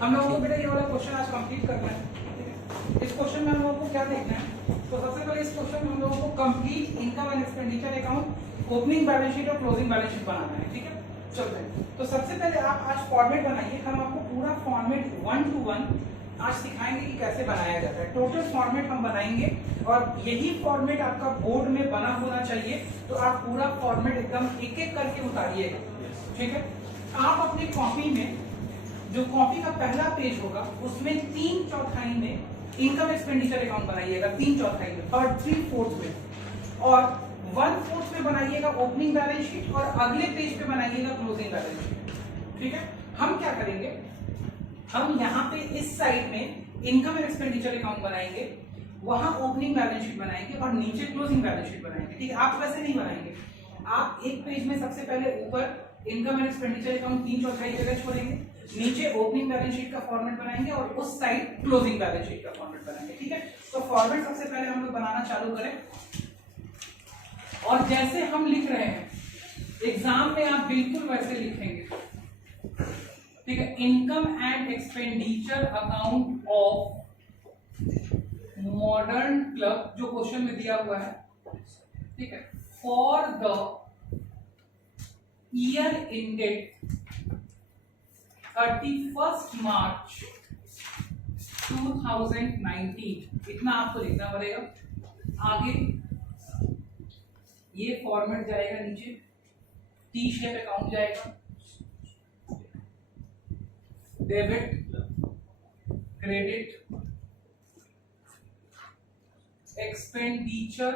हम लोगों को बेटा ये वाला क्वेश्चन आज कंप्लीट करना है। ठीक है, इस क्वेश्चन में हम लोगों को क्या देखना है, तो सबसे पहले इस क्वेश्चन में हम लोगों को complete income and expenditure account, opening balance sheet और क्लोजिंग बैलेंस शीट बनाना है। ठीक है, चलते हैं। तो सबसे पहले आप आज फॉर्मेट बनाइए, हम आपको पूरा फॉर्मेट 1 to 1 आज सिखाएंगे कि कैसे बनाया जाता है। टोटल फॉर्मेट हम बनाएंगे और यही फॉर्मेट आपका बोर्ड में बना होना चाहिए, तो आप पूरा फॉर्मेट एकदम एक एक करके उतारिएगा। ठीक है, आप अपनी कॉपी में जो कॉपी का पहला पेज होगा उसमें 3/4 में इनकम एक्सपेंडिचर अकाउंट बनाइएगा, 3/4 में और 3/4 में, और 1/4 में बनाइएगा ओपनिंग बैलेंस शीट और अगले पेज पे बनाइएगा क्लोजिंग बैलेंस शीट। ठीक है, हम क्या करेंगे, हम यहाँ पे इस साइड में इनकम एंड एक्सपेंडिचर अकाउंट बनाएंगे, वहां ओपनिंग बैलेंस शीट बनाएंगे और नीचे क्लोजिंग बैलेंस शीट बनाएंगे। ठीक है, आप वैसे नहीं बनाएंगे, आप एक पेज में सबसे पहले ऊपर इनकम एंड एक्सपेंडिचर अकाउंट 3/4 जगह छोड़ेंगे, नीचे ओपनिंग बैलेंस शीट का फॉर्मेट बनाएंगे और उस साइड क्लोजिंग बैलेंस शीट का फॉर्मेट बनाएंगे। ठीक है, तो फॉर्मेट सबसे पहले हम लोग बनाना चालू करें और जैसे हम लिख रहे हैं एग्जाम में आप बिल्कुल वैसे लिखेंगे। ठीक है, income and expenditure account of Modern club, जो क्वेश्चन में दिया हुआ है। ठीक है, फॉर द ईयर एंडेड 31 मार्च 2019, इतना आपको लिखना पड़ेगा। आगे ये फॉर्मेट जाएगा, नीचे टी शेप अकाउंट जाएगा, debit credit expenditure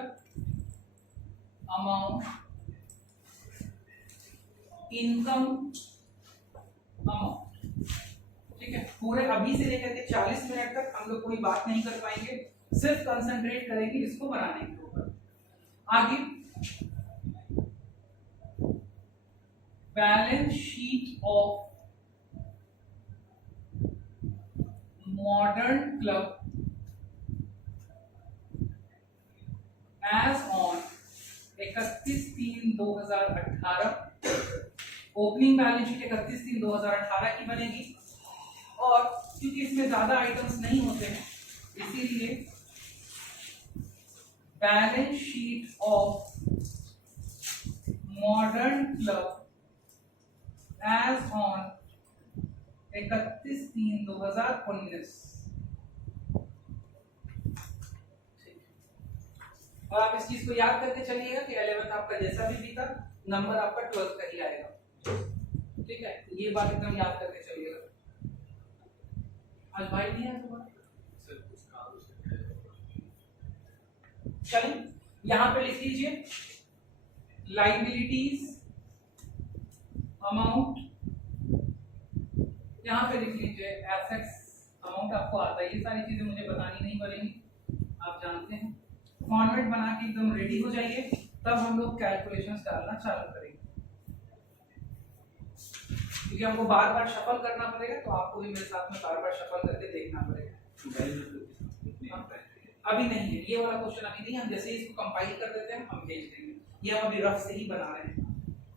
amount income amount. ठीक है, पूरे अभी से लेकर के 40 मिनट तक हम लोग कोई बात नहीं कर पाएंगे, सिर्फ कंसंट्रेट करेंगे इसको बनाने के ऊपर। आगे balance sheet of Modern Club as on 31/3/2018, opening balance sheet 31/3/2018 की बनेगी और क्योंकि इसमें ज्यादा आइटम्स नहीं होते हैं इसीलिए balance sheet of Modern Club as on 31/3/2019। और आप इस चीज को याद करके चलिएगा कि 11th आपका जैसा भी बीता नंबर आपका 12th का ही आएगा। ठीक है, ये बात एकदम याद करके चलिएगा। आज भाई नहीं है तुम्हारा, चलिए यहां पे लिख लीजिए लाइबिलिटीज अमाउंट, यहां पे लिख लीजिए एसेट्स अमाउंट। आपको आता है, ये सारी चीजें मुझे बतानी नहीं पड़ेंगी, आप जानते हैं। फॉर्मेट बना के एकदम रेडी हो जाइए, तब हम लोग कैलकुलेशंस डालना चालू करेंगे, क्योंकि हमको बार बार शफल करना पड़ेगा, तो आपको भी मेरे साथ में बार बार शफल करके देखना पड़ेगा। अभी नहीं है ये वाला क्वेश्चन, अभी नहीं, हम जैसे ही इसको कंपाइल कर देते हैं हम भेज देंगे। ये हम अभी रफ से ही बना रहे हैं,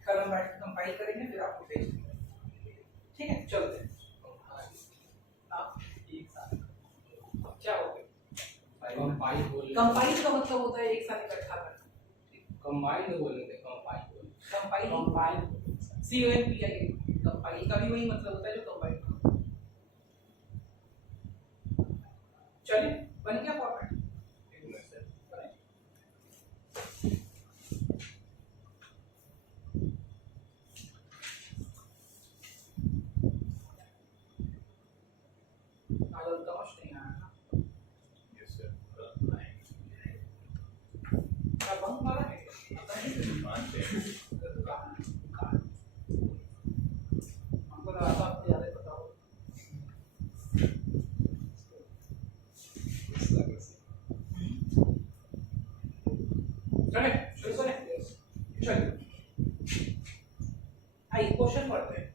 कल हम बैठ के कंपाइल करेंगे फिर आपको भेज देंगे। ठीक है, चलते हैं। क्या हो गया कंपाइल का मतलब होता है एक साथ इकट्ठा करना। कंबाइंड बोलेंगे, कंपाइल COMPIL, कंपाइल का भी वही मतलब होता है जो कंबाइल। चलिए बन गया फॉर्मेट। क्वेश्चन पढ़ते हैं।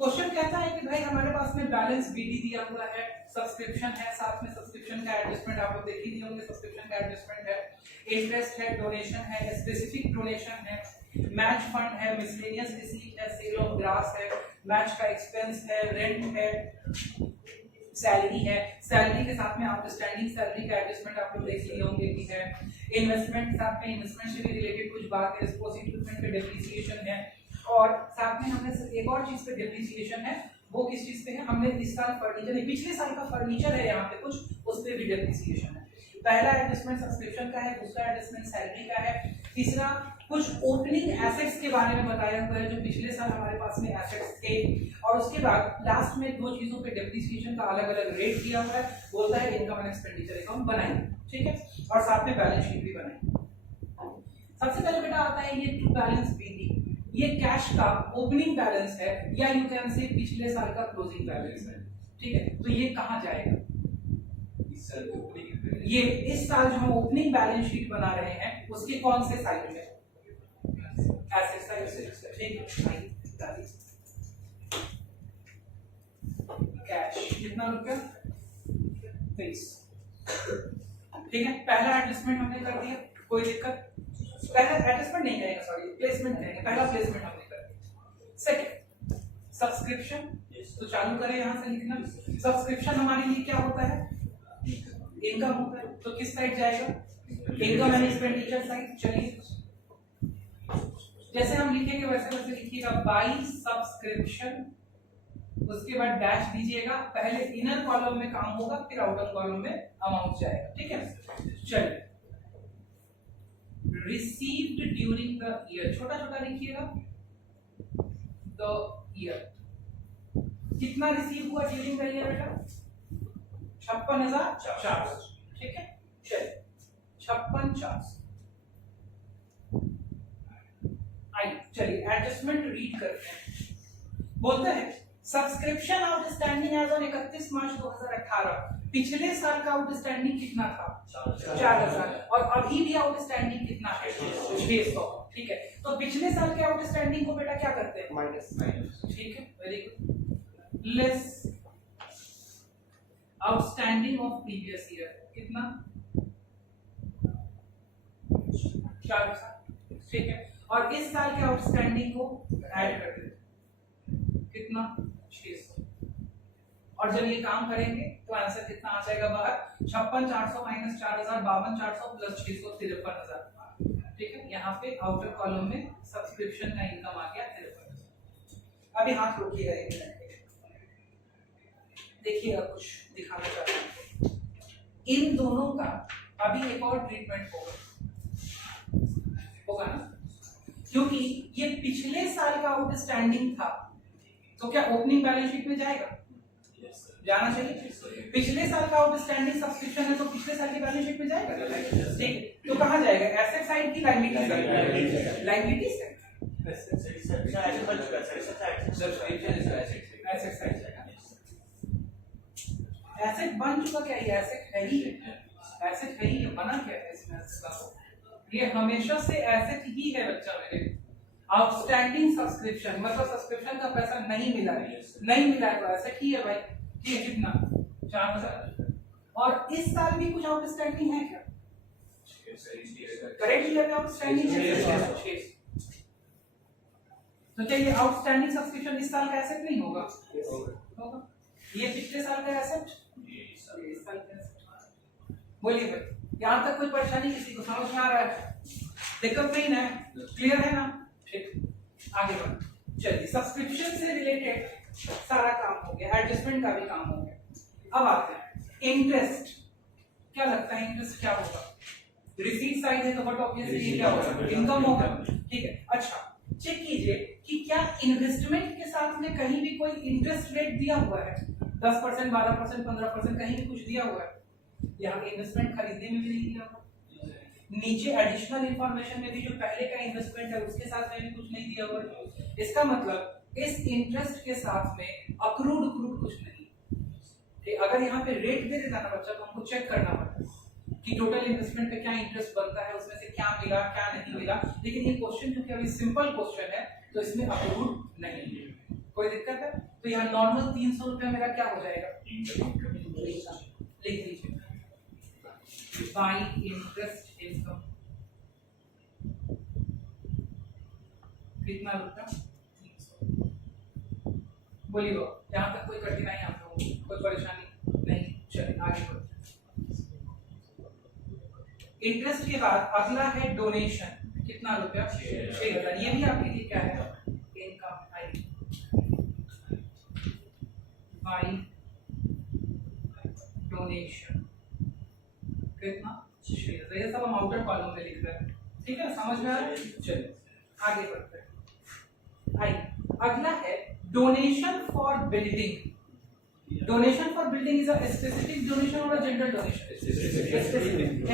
क्वेश्चन कहता है कि भाई हमारे पास में बैलेंस बीडी दिया हुआ है, सब्सक्रिप्शन है, साथ में सब्सक्रिप्शन का एडजस्टमेंट आप लोग देख ही दिए होंगे, सब्सक्रिप्शन का एडजस्टमेंट है, इंटरेस्ट है, डोनेशन है, स्पेसिफिक डोनेशन है, मैच फंड है, मिसलेनियस रिसीट है, सेल ऑफ ग्रास है, मैच का एक्सपेंस है, रेंट है, सैलरी है, सैलरी के साथ में आउटस्टैंडिंग सैलरी का एडजस्टमेंट आप लोग देख लिए होंगे कि है, इन्वेस्टमेंट साथ में इन्वेस्टमेंट से भी रिलेटेड कुछ बात है, इक्विपमेंट पे डेप्रिसिएशन है, और साथ में हमने एक और चीज पे डेप्रिसिएशन है, वो किस चीज पे है, हमने इस साल फर्नीचर नहीं, पिछले साल का फर्नीचर है यहाँ पे कुछ, उस पे भी डेप्रिसिएशन है। पहला एडजस्टमेंट सब्सक्रिप्शन का है, दूसरा एडजस्टमेंट सैलरी का है, तीसरा कुछ ओपनिंग एसेट्स के बारे में बताया हुआ है जो पिछले साल हमारे पास में एसेट्स थे, और उसके बाद लास्ट में दो चीजों पे डेप्रिसिएशन का अलग अलग रेट दिया हुआ है, बोलता है इनकम एंड एक्सपेंडिचर अकाउंट बनाएंगे, ठीक है, और साथ में बैलेंस शीट भी बनाएंगे। सबसे पहले बेटा आता है ये टू बैलेंस बीडी, ये कैश का ओपनिंग बैलेंस है, या यू कैन से पिछले साल का क्लोजिंग बैलेंस है, ठीक है, तो ये कहाँ जाएगा, ये इस साल जो हम ओपनिंग बैलेंस शीट बना रहे हैं उसके कौन से साइड में, एसेट साइड से, ठीक है, कैश कितना रुपया 23, ठीक है, पहला एडजस्टमेंट हमने कर दिया, कोई दिक्कत, पहला एडजस्टमेंट नहीं कहेंगे, सॉरी प्लेसमेंट कहेंगे, पहला प्लेसमेंट हमने कर दिया। सेकंड सब्सक्रिप्शन, तो चालू करें यहां से लिखना, सब्सक्रिप्शन हमारे लिए क्या होता है, इनकम होता है, तो किस साइड जाएगा, इनकम एंड एक्सपेंडिचर साइड। चलिए जैसे हम लिखेंगे वैसे वैसे लिखिएगा, बाई सब्सक्रिप्शन, उसके बाद डैश दीजिएगा, पहले इनर कॉलम में काम होगा, फिर आउटर कॉलम में अमाउंट जाएगा, ठीक है। चलिए रिसीव्ड ड्यूरिंग द ईयर, छोटा छोटा लिखिएगा, द ईयर, कितना रिसीव हुआ ड्यूरिंग द ईयर बेटा, 56,400, ठीक है, चलिए 56,400। आइए चलिए एडजस्टमेंट रीड करते हैं, बोलते हैं सब्सक्रिप्शन आउटस्टैंडिंग एज ऑन 31 मार्च 2018, पिछले साल का आउटस्टैंडिंग कितना था, 4,000, और अभी भी आउटस्टैंडिंग कितना है, 600, ठीक है, तो पिछले साल के आउटस्टैंडिंग को बेटा क्या करते हैं, माइनस, ठीक है, very good, less outstanding of previous year, कितना 4,000, ठीक है, और इस साल के आउटस्टैंडिंग को ऐड कर देते, कितना 600, और जब ये काम करेंगे तो आंसर कितना आ जाएगा बाहर, 56,400 माइनस 4,000, 52,400 प्लस 600, 53,000, ठीक है, यहाँ पे आउटर कॉलम में सब्सक्रिप्शन का इनकम आ गया 53,000। अभी हाथ रोकिएगा एक मिनट, देखिएगा कुछ दिखाना चाहता हूँ, इन दोनों का अभी एक और ट्रीटमेंट होगा ना, क्योंकि ये पिछले साल का आउटस्टैंडिंग था, तो क्या ओपनिंग बैलेंस शीट में जाएगा, जाना चाहिए, पिछले साल का आउटस्टैंडिंग सब्सक्रिप्शन है तो पिछले साल की बैलेंस शीट में जाएगा, ठीक, तो कहां जाएगा, एसेट साइड की liability side, liability side, asset side, asset बन चुका, क्या ये एसेट है ही, एसेट है ही, बना क्या है इसमें एसेट का, ये हमेशा से एसेट ही है बच्चा मेरे। आउटस्टैंडिंग सब्सक्रिप्शन मतलब सब्सक्रिप्शन का पैसा नहीं मिला है, नहीं मिला है तो एसेट ही है भाई, ठीक है, कितना 4,000, और इस साल भी कुछ आउटस्टैंडिंग है क्या, करेक्ट ईयर में आउटस्टैंडिंग है, तो क्या ये आउटस्टैंडिंग सब्सक्रिप्शन इस साल का एसेट नहीं होगा, होगा, ये पिछले साल का एसेट, इस साल का एसेट, बोलिए भाई यहाँ तक कोई परेशानी किसी को समझ में आ रहा है, दिक्कत नहीं ना, क्लियर है ना, ठीक, आगे बढ़ो। चलिए सब्सक्रिप्शन से रिलेटेड सारा काम हो गया, एडजस्टमेंट का भी काम हो गया, अब आते हैं इंटरेस्ट, क्या लगता है इंटरेस्ट क्या होगा, रिसीट साइड है तो बट ऑब्वियसली क्या होगा, इनकम होगा, ठीक है। अच्छा चेक कीजिए कि क्या इन्वेस्टमेंट के साथ में कहीं भी कोई इंटरेस्ट रेट दिया हुआ है, 10%, 12%, 15%, कहीं भी कुछ दिया हुआ है, यहाँ इन्वेस्टमेंट खरीदने में भी नहीं दिया हुआ, नीचे एडिशनल इंफॉर्मेशन में भी जो पहले का इन्वेस्टमेंट है उसके साथ में भी कुछ नहीं दिया हुआ है, इसका मतलब इस इंटरेस्ट के साथ में अक्रूड कुछ नहीं, ठीक, अगर यहाँ पे रेट दे देता ना बच्चा तो हमको चेक करना पड़ता कि टोटल इन्वेस्टमेंट पे क्या इंटरेस्ट बनता है, उसमें से क्या मिला क्या नहीं मिला, लेकिन ये क्वेश्चन क्योंकि अभी सिंपल क्वेश्चन है तो इसमें अक्रूड नहीं है, कोई दिक्कत है, तो यहाँ नॉर्मल 300 रुपया मेरा क्या हो जाएगा, लिख दीजिए बाई इंटरेस्ट इनकम, कितना रुपया? बोलिए, यहाँ तक कोई कठिनाई आप लोगों को, कोई परेशानी नहीं? चलिए आगे बढ़ते हैं। इंटरेस्ट के बाद अगला है डोनेशन। कितना रुपया? 6,000। ये भी आपके लिए क्या है? Income I by donation. कितना? 6,000। ये सब हम आउटर कॉलम में लिख रहे हैं, ठीक है, समझ में आ रहा है? चलिए आगे बढ़ते हैं। आई अगला है donation for building. Donation for building is a specific donation और a general donation?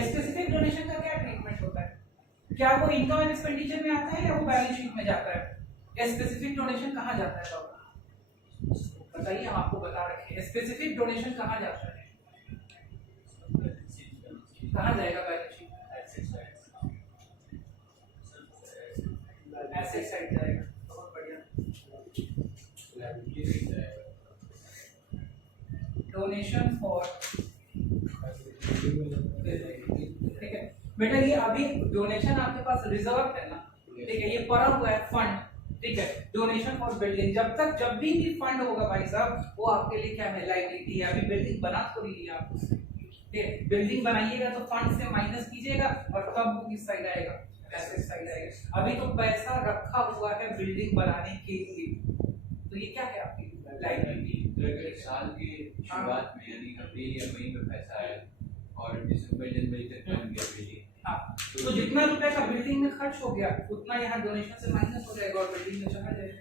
Specific donation का क्या ट्रीटमेंट होता है? क्या वो इनकम एंड एक्सपेंडिचर में आता है या वो बैलेंस शीट में जाता है? स्पेसिफिक डोनेशन कहाँ जाता है बाबा? बताइए, हम आपको बता रखे हैं स्पेसिफिक डोनेशन कहाँ जाता है, कहाँ जाएगा बैलेंस शीट? एसेट साइड जाएगा। बहुत बढ़िया। डोनेशन फॉर, ठीक है बेटा, ये अभी डोनेशन आपके पास रिजर्व है ना, ठीक है, ये पड़ा हुआ है फंड, ठीक है। डोनेशन फॉर बिल्डिंग, जब भी फंड होगा भाई साहब, वो आपके लिए क्या है? लायबिलिटी है। अभी बिल्डिंग बना तो लिया आप, ठीक है, बिल्डिंग बनाइएगा तो फंड से माइनस कीजिएगा और तब वो किस साइड आएगा? एसेट साइड आएगा। अभी तो पैसा रखा हुआ है बिल्डिंग बनाने के लिए, तो ये क्या है आपकी? लायबिलिटी। एक साल की शुरुआत में यानी अप्रैल या मई में पैसा आया और दिसंबर जनवरी तक बन गया बिल्डिंग। हाँ, तो जितना रुपए का बिल्डिंग में खर्च हो गया उतना यहाँ डोनेशन से माइनस हो जाएगा और बिल्डिंग में चला जाएगा।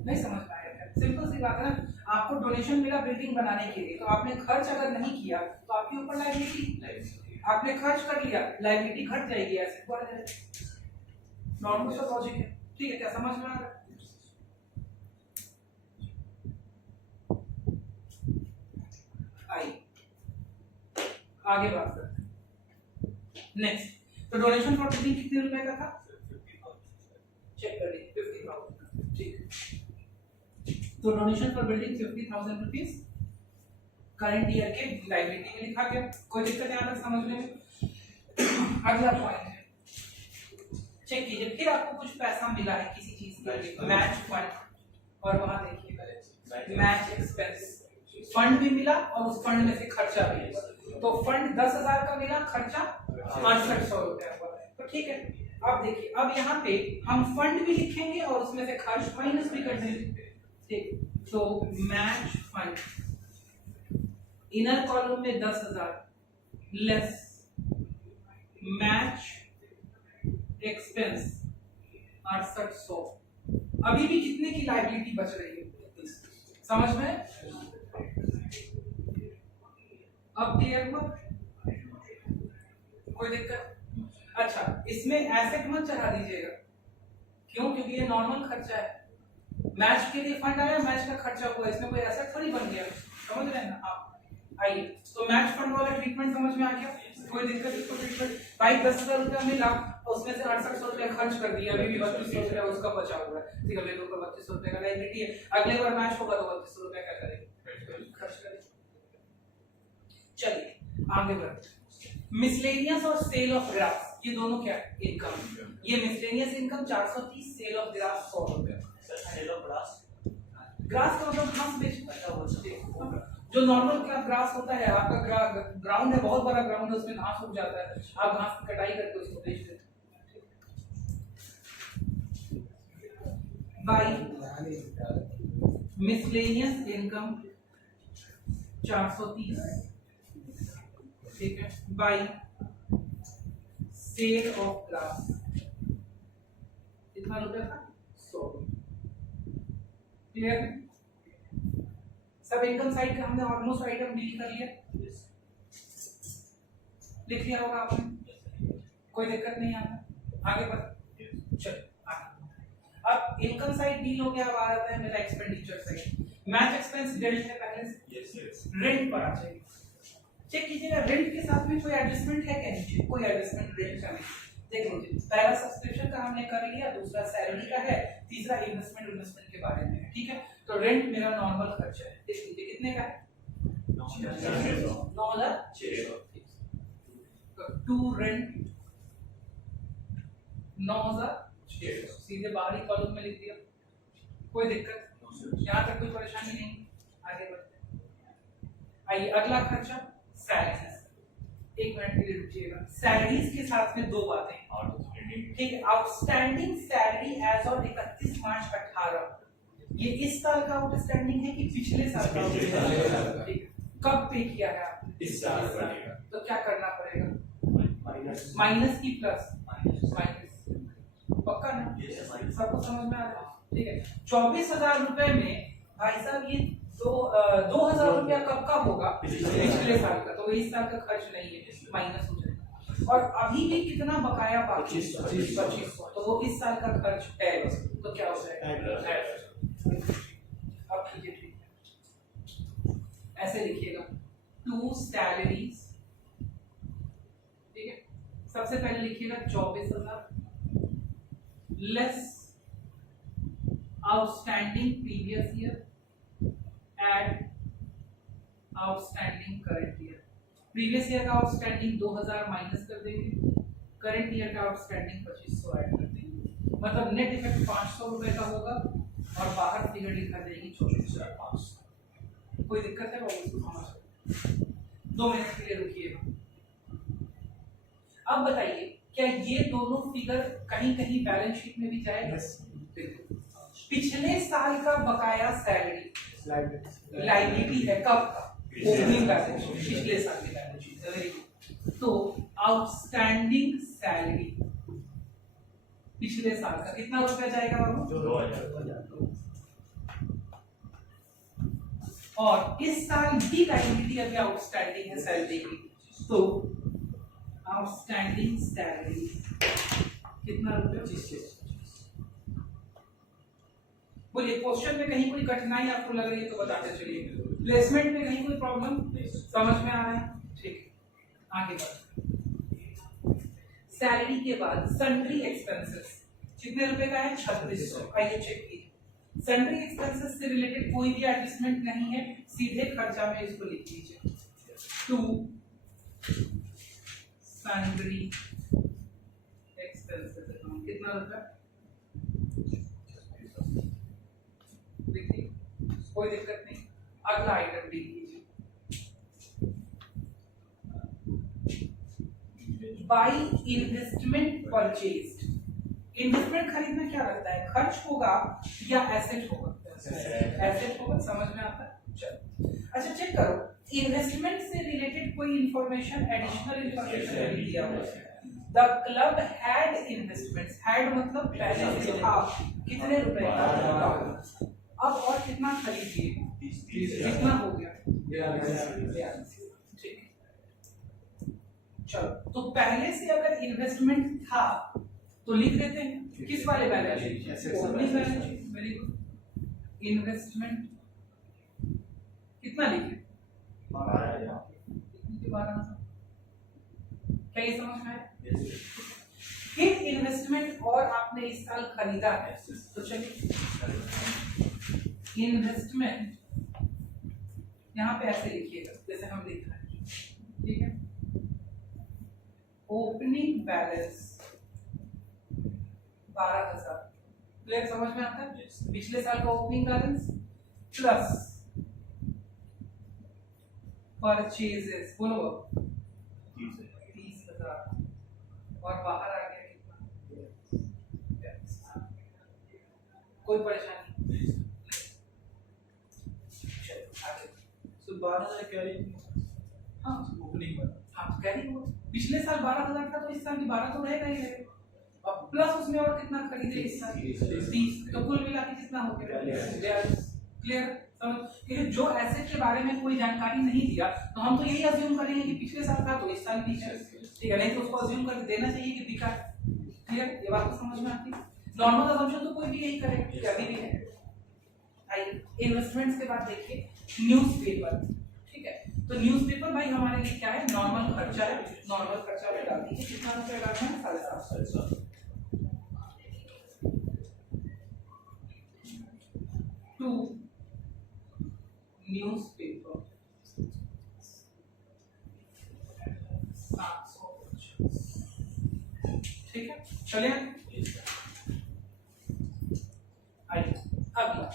नहीं समझ पाए? सिंपल सी बात है ना। आपको डोनेशन मिला बिल्डिंग बनाने के लिए, तो आपने खर्च अगर नहीं किया तो आपके ऊपर लायबिलिटी, आपने खर्च कर लिया, लायबिलिटी घट जाएगी, एसेट बढ़ जाएगी। नॉर्मल सा लॉजिक है, ठीक है? क्या समझ में आ रहा है? आई आगे बात करते हैं। नेक्स्ट, तो डोनेशन फॉर बिल्डिंग कितने रुपए का था? चेक कर लीजिए, 50,000। ठीक, तो donation for building 50,000 rupees current year के लायबिलिटी में लिखा गया। कोई दिक्कत यहाँ तक समझने में? अगला पॉइंट है, चेक कीजिए, फिर आपको कुछ पैसा मिला है किसी चीज के लिए, मैच फंड, और वहां देखिए मैच एक्सपेंस, फंड भी मिला और उस फंड में से खर्चा भी मिला। तो फंड 10,000 का मिला, खर्चा 6800 रुपया हुआ। तो ठीक है, अब देखिए, अब यहाँ पे हम फंड भी लिखेंगे और उसमें से खर्च माइनस भी कर देंगे, ठीक। तो मैच फंड इनर कॉलम में 10,000 लेस मैच एक्सपेंस 6800। अभी भी कितने की लायबिलिटी बच रही है? समझ में? अब क्लियर हुआ? कोई दिक्कत? अच्छा, इसमें एसेट मत चढ़ा दीजिएगा। क्यों? क्योंकि ये नॉर्मल खर्चा है। मैच के लिए फंड आया, मैच का खर्चा हुआ, इसमें कोई एसेट थोड़ी बन गया। समझ रहे हैं ना आप? आइए, तो मैच फंड वाला ट्रीटमेंट समझ में आ गया? कोई दिक्कत? इसको ट्रीटमेंट भाई 10,000 रुपया मिला, उसमें से 6800 रुपया खर्च कर दिया, अभी भी 3200 रुपया उसका बचा हुआ है, ठीक है, मेरे ऊपर 3200 रुपया का लायबिलिटी है। अगले बार मैच होगा तो 3200 रुपया क्या करेंगे? खर्च करेंगे। चलिए आगे बढ़ते हैं। मिसलेनियस और सेल ऑफ ग्रास, ये दोनों क्या है? इनकम। ये miscellaneous income 430, sale of grass 100 रुपया। सेल ऑफ ग्रास, ग्रास का मतलब घास बेचना। जो नॉर्मल ग्रास होता है, आपका ग्राउंड है, बहुत बड़ा ग्राउंड है, उसमें घास उग जाता है, आप घास की कटाई करके उसको बेच देते हैं। बाई मिसलेनियस इनकम 430, ठीक है, बाई सेल ऑफ ग्रास कितना रुपया था? 100। क्लियर है? सब इनकम साइड का हमने ऑलमोस्ट आइटम डील कर लिया, लिख लिया होगा आपने, कोई दिक्कत नहीं आता। आगे बढ़, चलो आगे। अब इनकम साइड डील हो गया, अब आ जाता है मेरा expenditure side. Match expense debit है पहले से, रेंट पर आ जाएगी। चेक कीजिएगा रेंट के साथ में कोई एडजस्टमेंट है क्या? नीचे कोई एडजस्टमेंट रेंट का नहीं। देख लीजिए, पहला सब्सक्रिप्शन का हमने कर लिया, दूसरा सैलरी का है, तीसरा इन्वेस्टमेंट के बारे में है, ठीक है। तो रेंट मेरा नॉर्मल खर्चा है, देख लीजिए कितने का है? 9,600। टू रेंट 9,000 सीधे बाहरी कॉलम में लिख दिया, कोई दिक्कत, यहाँ तक कोई परेशानी नहीं। आगे बढ़ते हैं। आइए अगला खर्चा सैलरीज। एक मिनट के लिए रुकिएगा। सैलरीज के साथ में दो बातें, ठीक है। आउटस्टैंडिंग सैलरी एज ऑन 31 मार्च 18, ये इस साल का आउटस्टैंडिंग है कि पिछले साल का? ठीक है। कब पे किया है आपने? इस साल। तो क्या करना पड़ेगा? माइनस की प्लस? माइनस। पक्का ना? सबको समझ में आ रहा है? ठीक है। 24,000 रुपए में भाई साहब ये 2,000 रुपया कब का होगा? पिछले साल का। तो इस साल का खर्च नहीं है, माइनस हो जाएगा। और अभी भी कितना बकाया बाकी? 2500। तो वो इस साल का खर्च है, तो क्या हो जाएगा? अब ठीक है, ऐसे लिखिएगा, टू सैलरीज, ठीक है। सबसे पहले लिखिएगा 24,000 less outstanding previous year add outstanding current year. Previous year का आउटस्टैंडिंग 2,000 माइनस कर देंगे, करंट ईयर का आउटस्टैंडिंग 2500 ऐड कर देंगे। मतलब नेट इफेक्ट 500 रुपए का होगा और बाहर फिगर लिखा जाएगी 24,500। कोई दिक्कत है बाबू? इसको समझ 2 मिनट के लिए रुकिएगा। अब बताइए, क्या ये दोनों फिगर कहीं कहीं बैलेंस शीट में भी जाएगा? देखो, पिछले साल का बकाया सैलरी लायबिलिटी है, कब का? ओपनिंग बैलेंस शीट, पिछले साल की बैलेंस शीट। तो आउटस्टैंडिंग सैलरी पिछले साल का कितना रुपया जाएगा बाबू? 2,000। और इस साल की लायबिलिटी अभी आउटस्टैंडिंग है सैलरी की, तो आउटस्टैंडिंग सैलरी कितना रुपया? 2500। बोलिए, क्वेश्चन में कहीं कोई कठिनाई आपको लग रही है तो बताते चलिए। प्लेसमेंट में कहीं कोई प्रॉब्लम समझ में आ रहा है? ठीक, आगे बढ़ते। सैलरी के बाद सन्ड्री एक्सपेंसेस कितने रुपए का है? 3600। आइए चेक कीजिए। सन्ड्री एक्सपेंसेस से रिलेटेड कोई भी एडजस्टमेंट नहीं है, सीधे खर्चा में इसको लिख लीजिए। टू सन्ड्री एक्सपेंसेस कितना रुपया? देखिए, कोई दिक्कत नहीं। अगला आइटम देख लीजिए, बाई इन्वेस्टमेंट परचेज्ड। इन्वेस्टमेंट खरीदना क्या लगता है? खर्च होगा या एसेट होगा? एसेट होगा। समझ में आता है? चलो, अच्छा चेक करो, इन्वेस्टमेंट से रिलेटेड कोई इंफॉर्मेशन, एडिशनल इंफॉर्मेशन नहीं दिया हुआ है। The club had investments, had मतलब पहले से था, कितने रुपए का? अब और कितना खरीदिए? कितना हो गया? 42। ठीक, चलो, तो पहले से अगर इन्वेस्टमेंट था तो लिख देते हैं किस वाले balance sheet? Opening balance sheet. Very good. Investment कितना लिखे? 12,000। क्या ये समझ में आया? फिर इन्वेस्टमेंट और आपने इस साल खरीदा है, तो चलिए इन्वेस्टमेंट यहाँ पे ऐसे लिखिएगा जैसे हम लिख रहे हैं, ठीक है। Opening balance 12,000। क्लियर? समझ में आता है? पिछले साल का ओपनिंग बैलेंस प्लस परचेजेस, बोलो 30,000 और बाहर आ गया कितना? कोई परेशानी नहीं? तो 12,000 कैरी। हाँ, ओपनिंग में। हाँ, कैरी हुआ। पिछले साल 12,000 था, तो इस साल भी 12 तो रहेगा ही रहेगा। अब प्लस उसमें और कितना खरीदे इस साल? 30। तो कुल मिला के कितना हो गया? 42। क्लियर? क्योंकि जो एसेट के बारे में कोई जानकारी नहीं दिया, तो हम तो यही अज्यूम करेंगे कि पिछले साल था तो इस साल भी है, ठीक है। नहीं तो उसको अज्यूम करके देना चाहिए कि बिका। क्लियर? ये बात तो समझ में आती है। नॉर्मल अजम्पशन तो कोई भी यही करेगा कि अभी भी है। आइए इन्वेस्टमेंट्स के बाद देखिए न्यूज़पेपर, ठीक है। तो न्यूज़पेपर भाई हमारे लिए क्या है? नॉर्मल खर्चा है। नॉर्मल खर्चा में डाल दीजिए, कितना रुपया डालना है? 750। टू न्यूज़पेपर 750, ठीक है। चलिए अगला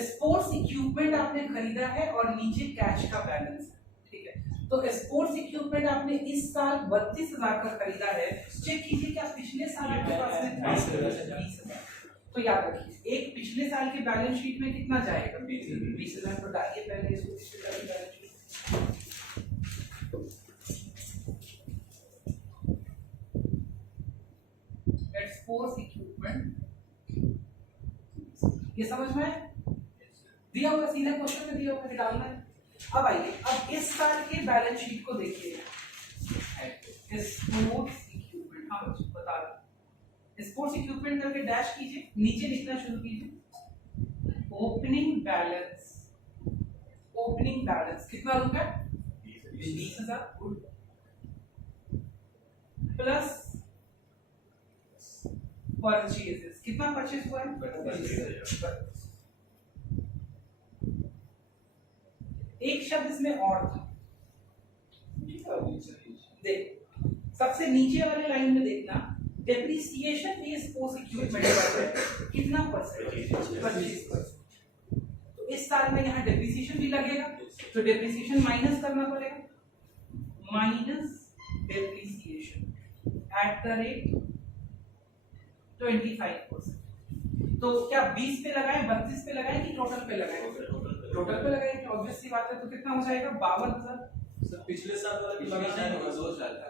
स्पोर्ट्स इक्विपमेंट आपने खरीदा है और नीचे कैश का बैलेंस है, ठीक है। तो स्पोर्ट्स इक्विपमेंट आपने इस साल 32,000 का खरीदा है। चेक कीजिए क्या पिछले साल आपके पास में 20,000। तो याद रखिए एक पिछले साल के बैलेंस शीट में कितना जाएगा 20,000। तो डालिए पहले इसको पिछले साल की बैलेंस शीट। स्पोर्ट्स इक्विपमेंट ये समझ में आया? दिया होगा सीधा क्वेश्चन में दिया होगा कि डालना है। अब आइए अब इस साल के बैलेंस शीट को देखिए। स्पोर्ट्स इक्विपमेंट, हाँ बच्चों बता दो, स्पोर्ट्स इक्विपमेंट करके डैश कीजिए, नीचे लिखना शुरू कीजिए। ओपनिंग बैलेंस, ओपनिंग बैलेंस कितना रुपया 20,000 प्लस परचेजेस, कितना परचेज हुआ है 32,000। एक शब्द इसमें और था, देख सबसे नीचे वाले लाइन में देखना डेप्रिसिएशन भी स्पोर्ट्स इक्विपमेंट पर कितना परसेंट 25%। तो इस साल में यहाँ डेप्रिसिएशन भी लगेगा तो डेप्रिसिएशन माइनस करना पड़ेगा, minus depreciation at the rate 25%। तो क्या 20 पे लगाए 32 पे लगाए कि टोटल पे लगाए? टोटल पे लगाए, ऑब्वियस सी बात है। तो कितना हो जाएगा 52,000। सर पिछले साल वाला की पिछले साल लगाना होगा 2 साल का,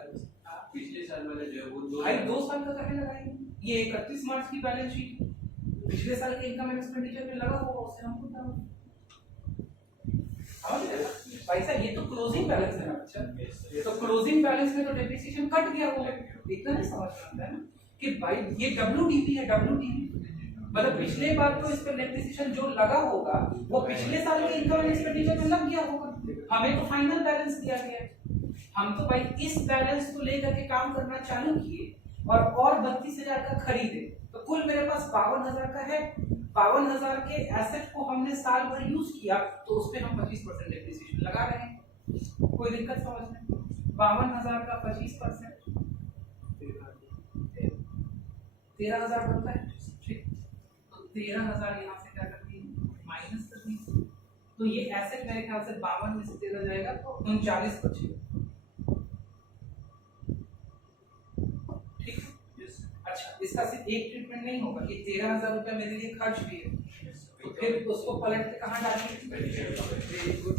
पिछले साल वाला जो है वो 2 भाई 2 साल का कहे लगाएंगे? ये 31 मार्च की बैलेंस शीट पिछले साल के इनकम एंड एक्सपेंडिचर में लगा होगा, उससे हम खुद समझ रहे हैं भाई साहब। ये तो क्लोजिंग बैलेंस है ना बच्चा, तो क्लोजिंग बैलेंस में तो डेप्रिसिएशन कट गया होगा। इतना नहीं समझ में है ना कि भाई ये WDP है, WDP मतलब पिछले बार तो इस पर डेप्रिसिएशन जो लगा होगा वो पिछले साल के इनकम एंड एक्सपेंडिचर में लग गया होगा। हमें तो फाइनल बैलेंस दिया गया है, हम तो भाई इस बैलेंस को लेकर के काम करना चालू किए और 32,000 का खरीदे। तो कुल मेरे पास 52,000 का है। 52,000 के एसेट को हमने साल भर यूज किया तो उस पे हम 25% डेप्रिसिएशन लगा रहे हैं। कोई दिक्कत समझ में? 52,000 का 25% 13,000 बनता है, ठीक। तो 13,000 यहाँ से क्या कर दिए माइनस कर दिए। तो ये एसेट मेरे ख्याल से 52 में से 13 जाएगा तो 39 बचेगा, ठीक। अच्छा इसका सिर्फ एक ट्रीटमेंट नहीं होगा, ये 13,000 रुपया मेरे लिए खर्च भी है। तो फिर उसको पलट के कहाँ डालेंगे? Very good.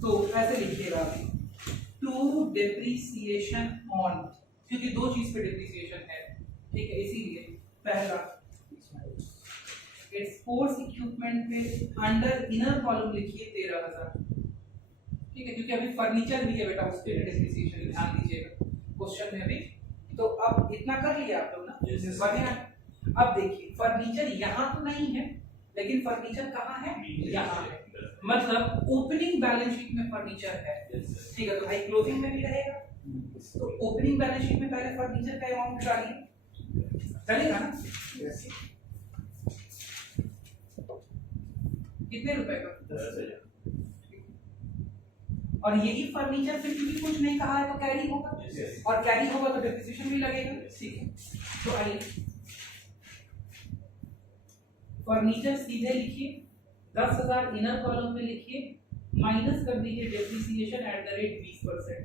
तो ऐसे लिखिएगा टू डेप्रिसिएशन ऑन, क्योंकि 2 चीज पे डेप्रिसिएशन है, ठीक है। इसीलिए पहला स्पोर्ट्स इक्विपमेंट पे अंडर इनर कॉलम लिखिए 13,000, ठीक है, क्योंकि अभी फर्नीचर भी है बेटा, उस पे डेप्रिसिएशन ध्यान दीजिएगा क्वेश्चन में भी। तो अब इतना कर लिया आप लोग ना, बढ़िया। अब देखिए फर्नीचर यहाँ तो नहीं है, लेकिन फर्नीचर कहाँ है? यहाँ है, मतलब ओपनिंग बैलेंस शीट में फर्नीचर है, ठीक है। तो भाई क्लोजिंग में भी रहेगा। तो ओपनिंग बैलेंस शीट में पहले फर्नीचर का अमाउंट डालिए, चलेगा ना? कितने रुपए का? 10,000। और यही फर्नीचर फिर भी कुछ नहीं कहा है तो कैरी होगा, और कैरी होगा तो डेप्रिसिएशन भी लगेगा, ठीक है। तो आइए फर्नीचर सीधे लिखिए 10,000 इनर कॉलम में लिखिए, माइनस कर दीजिए डेप्रिसिएशन एट द रेट 20%।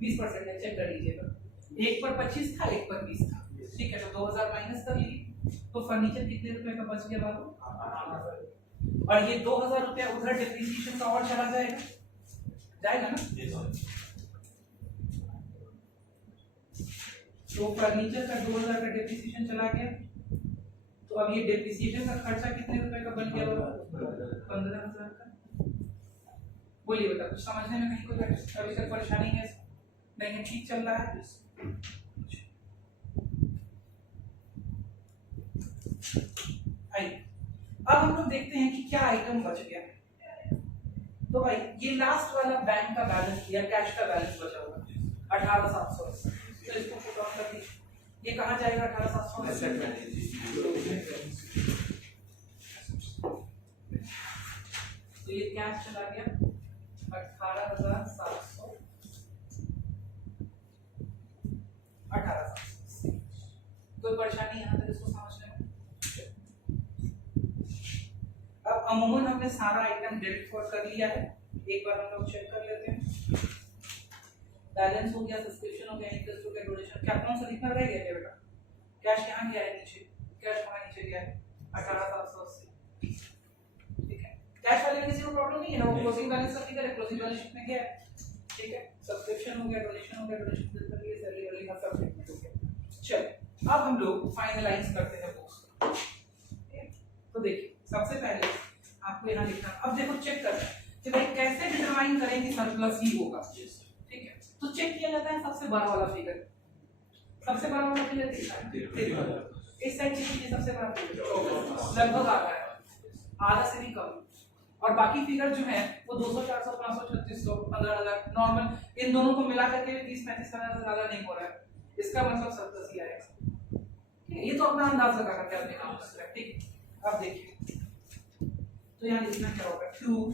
20% है, चेक कर लीजिएगा। एक पर 25 था, एक पर 20 था, ठीक है। तो 2,000 माइनस कर लीजिए, तो फर्नीचर कितने रुपए का बच गया बाबू? 8,000। और ये 2,000 रुपया उधर डेप्रिसिएशन का और चला जाएगा, जाएगा ना? तो फर्नीचर का 2,000 का डेप्रिसिएशन चला गया। तो अब ये डेप्रिसिएशन का खर्चा कितने रुपए का बन गया? 15,000 का। बोलिए बेटा, कुछ समझने में कहीं कोई अभी तक परेशानी है? नहीं है, ठीक चल रहा है? आइए अब हम लोग देखते हैं कि क्या आइटम बच गया। तो भाई ये लास्ट वाला बैंक का बैलेंस या कैश का बैलेंस बचा हुआ 18,700। तो इसको पुट ऑन कर दीजिए। ये कहाँ जाएगा 18,700? तो ये कैश चला गया 18,700, 18,700। कोई परेशानी यहाँ तक इसको समझने में? अब अमूमन हमने सारा आइटम डेबिट फॉर कर लिया है, एक बार हम लोग चेक कर लेते हैं। बैलेंस हो गया, सब्सक्रिप्शन हो गया, इंटरेस्ट हो गया, डोनेशन, क्या कौन सा लिखना रह गया बेटा? कैश यहाँ गया है नीचे, कैश वहाँ नीचे गया है 18,780, ठीक है। कैश वाले में किसी को प्रॉब्लम नहीं है ना, वो क्लोजिंग बैलेंस का फिगर है, क्लोजिंग बैलेंस शीट में गया है, ठीक है। सब्सक्रिप्शन हो गया, डोनेशन हो गया, डोनेशन बिल कर लिए, सैलरी वाली का सब पेमेंट हो गया। चलो अब हम लोग फाइनलाइज करते हैं बुक्स, ठीक है। तो देखिए सबसे पहले आपको यहाँ लिखना, अब देखो चेक करना है कि भाई कैसे डिटरमाइन करें कि सरप्लस ही होगा, ठीक है। तो चेक किया जाता है सबसे बड़ा वाला फिगर, सबसे बड़ा वाला फिगर कितना है? इस साइड से सबसे बड़ा फिगर लगभग आ रहा है आधा से भी कम, और बाकी फिगर जो है वो 200, 400, 500, 3600, 15,000 नॉर्मल, इन दोनों को मिला करके 30-35 हजार से ज्यादा नहीं हो रहा है, इसका मतलब सरप्लस ही आएगा, ठीक है। ये तो अपना अंदाज लगा करके आपने काम कर सकते हैं, ठीक। अब देखिए तो यहाँ लिखना क्या होगा, to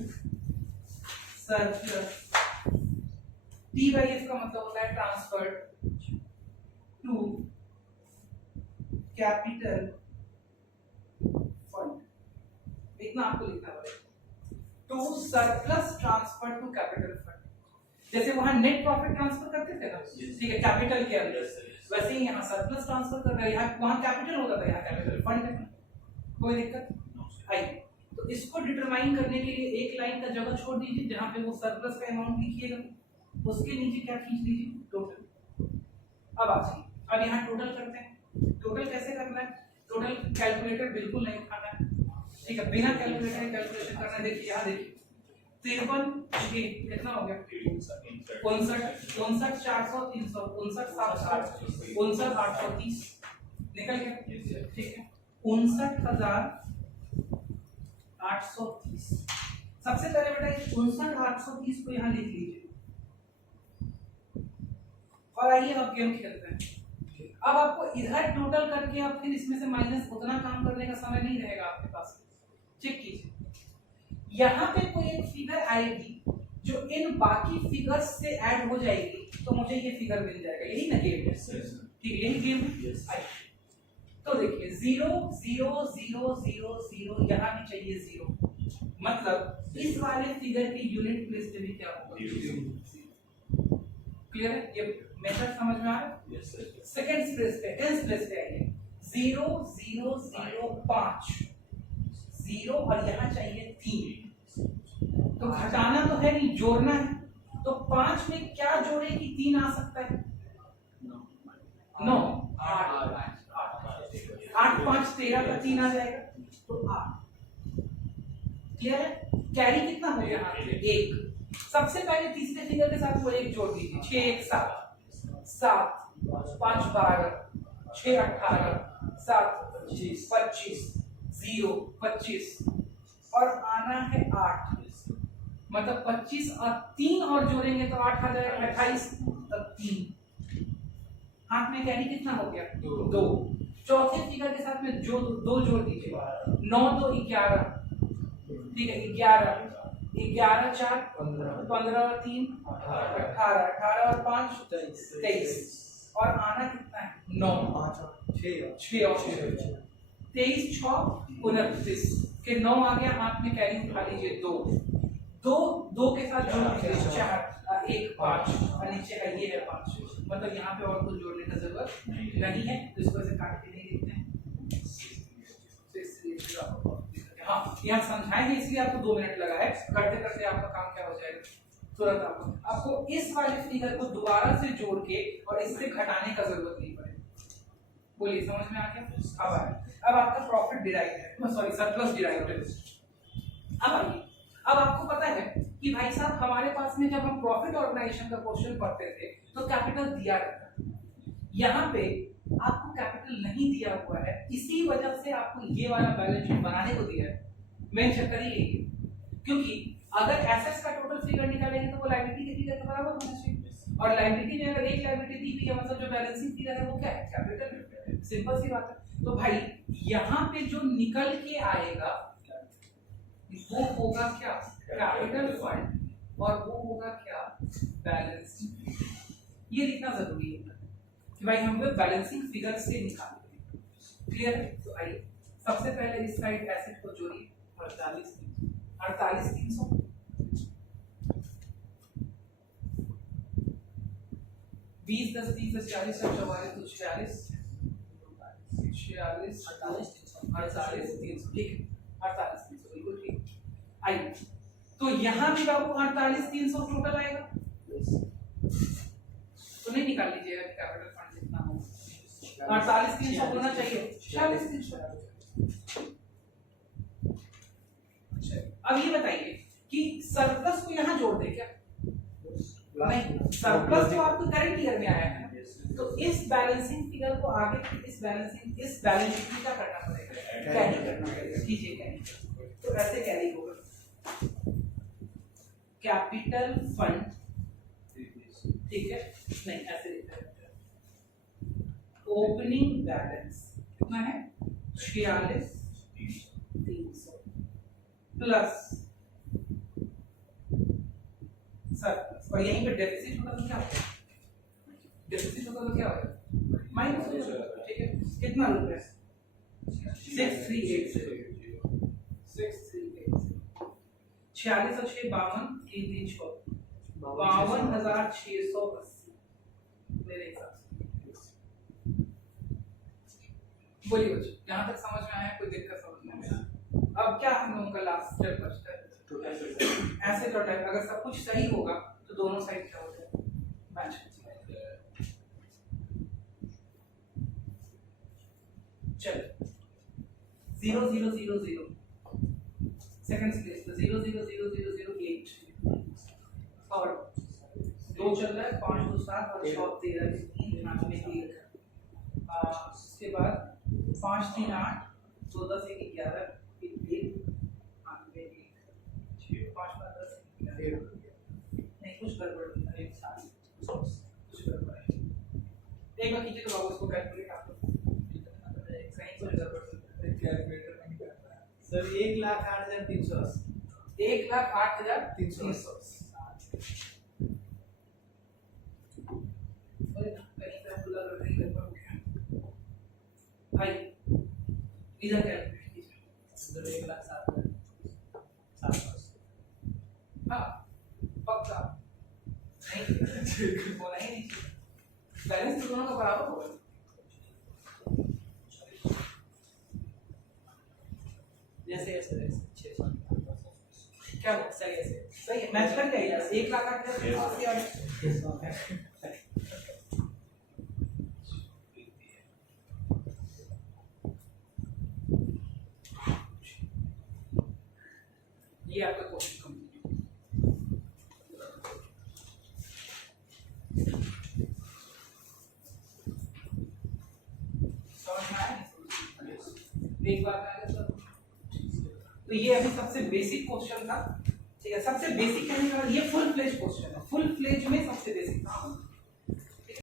surplus, T by F का मतलब होता है ट्रांसफर टू कैपिटल फंड, इतना आपको लिखना पड़ेगा, to surplus transfer to capital fund. जैसे वहां नेट प्रॉफिट ट्रांसफर करते थे ना, ठीक है, कैपिटल के अंदर, वैसे ही यहाँ सरप्लस ट्रांसफर कर रहे हैं, यहाँ वहां कैपिटल होता था, यहाँ कैपिटल फंड है, कोई दिक्कत आई? तो इसको डिटरमाइन करने के लिए एक लाइन का जगह छोड़ दीजिए जहां पे वो सरप्लस का अमाउंट लिखिएगा, उसके नीचे क्या खींच लीजिए, टोटल। अब आ जाइए, अब यहाँ टोटल करते हैं। टोटल कैसे करना है? टोटल कैलकुलेटर बिल्कुल नहीं उठाना है, ठीक है, बिना कैलकुलेटर के कैलकुलेशन करना है। देखिए यहाँ देखिए 53 कितना हो गया, 59, 59, 400, 300, 59, 760, 59, 830 निकल गया, ठीक है। 59,830, सबसे पहले बेटा 59,830 को यहाँ लिख लीजिए, और आइए अब गेम खेलते हैं। अब आपको इधर टोटल करके अब फिर इसमें से माइनस उतना काम करने का समय नहीं रहेगा आपके पास, चेक कीजिए। यहाँ पे कोई एक फिगर आएगी जो इन बाकी फिगर्स से ऐड हो जाएगी, तो मुझे ये फिगर मिल जाएगा, यही ना गेम है, ठीक है, यही गेम है। तो देखिए 0 0 0 0 0, यहाँ भी चाहिए 0, मतलब इस वाले फिगर की यूनिट प्लेस पे भी क्या होगा, क्लियर है? ये मेथड समझ में आ रहा है? सेकंड प्लेस पे, टेंस प्लेस पे आइए, 0 0 0 5 0, और यहाँ चाहिए 3, तो घटाना तो है नहीं, जोड़ना है, तो 5 में क्या जोड़े कि 3 आ सकता है? 9, 8 5 13 का 3 आ जाएगा, तो 8, क्लियर है? कैरी कितना हो गया यहाँ पे? 1। सबसे पहले तीसरे फिगर के साथ वो 1 जोड़ दीजिए, 6 1 7 7 5 12 6 18 7 25 0 25, और आना है 8, मतलब 25 और 3 और जोड़ेंगे तो 8 आ जाएगा, 28, तब 3, हाथ में कैरी कितना हो गया? 2। चौथे फिगर के साथ में जो 2 जोड़ दीजिए, 9 2 11, ठीक है, 11 11 4 15 और 3 18 18 और 5 23, और आना कितना है? 9 6 और 23 6 29 के 9 आ गया, हाथ में कैरी उठा लीजिए 2 के साथ जोड़ दीजिए 4 1 5, और नीचे है ये है 5, मतलब यहाँ पे और कुछ जोड़ने का जरूरत नहीं है, तो इसको ऐसे काट के नहीं लिखते हैं। हाँ, यहाँ समझाएंगे इसलिए आपको 2 मिनट लगा है, करते करते आपका काम क्या हो जाएगा तुरंत। आपको इस वाले फिगर को दोबारा से जोड़ के और इससे घटाने का जरूरत नहीं पड़ेगा। बोलिए समझ में आ गया? अब आए, अब आपका प्रॉफिट डिराइव्ड है, सॉरी सरप्लस डिराइव्ड है। अब आइए, अब आपको पता है कि भाई साहब हमारे पास में जब हम प्रॉफिट ऑर्गेनाइजेशन का क्वेश्चन पढ़ते थे तो कैपिटल दिया रहता है, यहाँ पे आपको कैपिटल नहीं दिया हुआ है, इसी वजह से आपको ये वाला बैलेंस शीट बनाने को दिया है। मेन चक्कर यही है, क्योंकि अगर एसेट्स का टोटल फिगर निकालेंगे तो वो लायबिलिटी के फिगर के बराबर होना चाहिए, और लायबिलिटी में अगर एक लायबिलिटी दी हुई है मतलब जो बैलेंसिंग फिगर है वो क्या है? कैपिटल। सिंपल सी बात है। तो भाई यहाँ पे जो निकल के आएगा वो होगा क्या? कैपिटल फंड, और वो होगा क्या? बैलेंस। ये लिखना जरूरी है कि भाई हम बैलेंसिंग फिगर से निकालेंगे। क्लियर है? तो आइए सबसे पहले इस साइड एसिड को जोड़िए 48 300 20 10 30 10 40 44 तो 46 46 48 300 ठीक है 48 300 बिल्कुल ठीक। आइए तो यहाँ भी बाबू 48 300 टोटल आएगा तो नहीं निकाल लीजिएगा कि कैपिटल फंड कितना होगा 48 300 होना चाहिए 46 300। अब ये बताइए कि सरप्लस को यहाँ जोड़ दे क्या? नहीं, सरप्लस तो आपको करंट ईयर में आया है तो इस बैलेंसिंग फिगर को आगे इस बैलेंस शीट में क्या करना पड़ेगा? कैरी करना पड़ेगा। कीजिए कैरी, तो ऐसे कैरी होगा कैपिटल फंड, ठीक है? नहीं ऐसे लिखा है ओपनिंग बैलेंस कितना है 46 300 प्लस सरप्लस और यहीं पे डेफिसिट होगा तो क्या होगा? डेफिसिट होगा तो क्या होगा? माइनस होगा, ठीक है? कितना रुपए? 6380 46 और 6 52 3 3 6 52,680 मेरे हिसाब से। बोलिए बच्चों यहाँ तक समझ में आया? कोई दिक्कत समझ में आया? अब क्या हम लोगों का लास्ट स्टेप बचता है ऐसे टोटल। अगर सब कुछ सही होगा तो दोनों साइड क्या हो जाए? मैच। चलो 0 0 0 0 सेकंड प्लेस पे 0 0 0 0 0 8 और 2 चल रहा है 5 2 7 और 6 13 3 में 1 उसके बाद 5 3 8 2 10 1 11 1 8 में 1 5 10 नहीं कुछ गड़बड़ है कुछ गड़बड़ है। एक बार कीजिए तो बाबू इसको कैलकुलेट आप सही कोई गड़बड़ कैलकुलेटर नहीं कर रहा है सर 1,08,380 1,08,380 भाई इधर कैलकुलेट कीजिए 1,07,000 हाँ पक्का नहीं बोला ही नहीं बैलेंस तो दोनों का बराबर होगा। जैसे ऐसे 600 क्या बोल सही है सही है मैच कर गया 1,08,000 ये आपका क्वेश्चन कंप्लीट। समझ में आया? एक बार आया सर तो ये अभी सबसे बेसिक क्वेश्चन था, ठीक है? सबसे बेसिक कहने का ये फुल फ्लेज क्वेश्चन है, फुल फ्लेज में सबसे बेसिक था।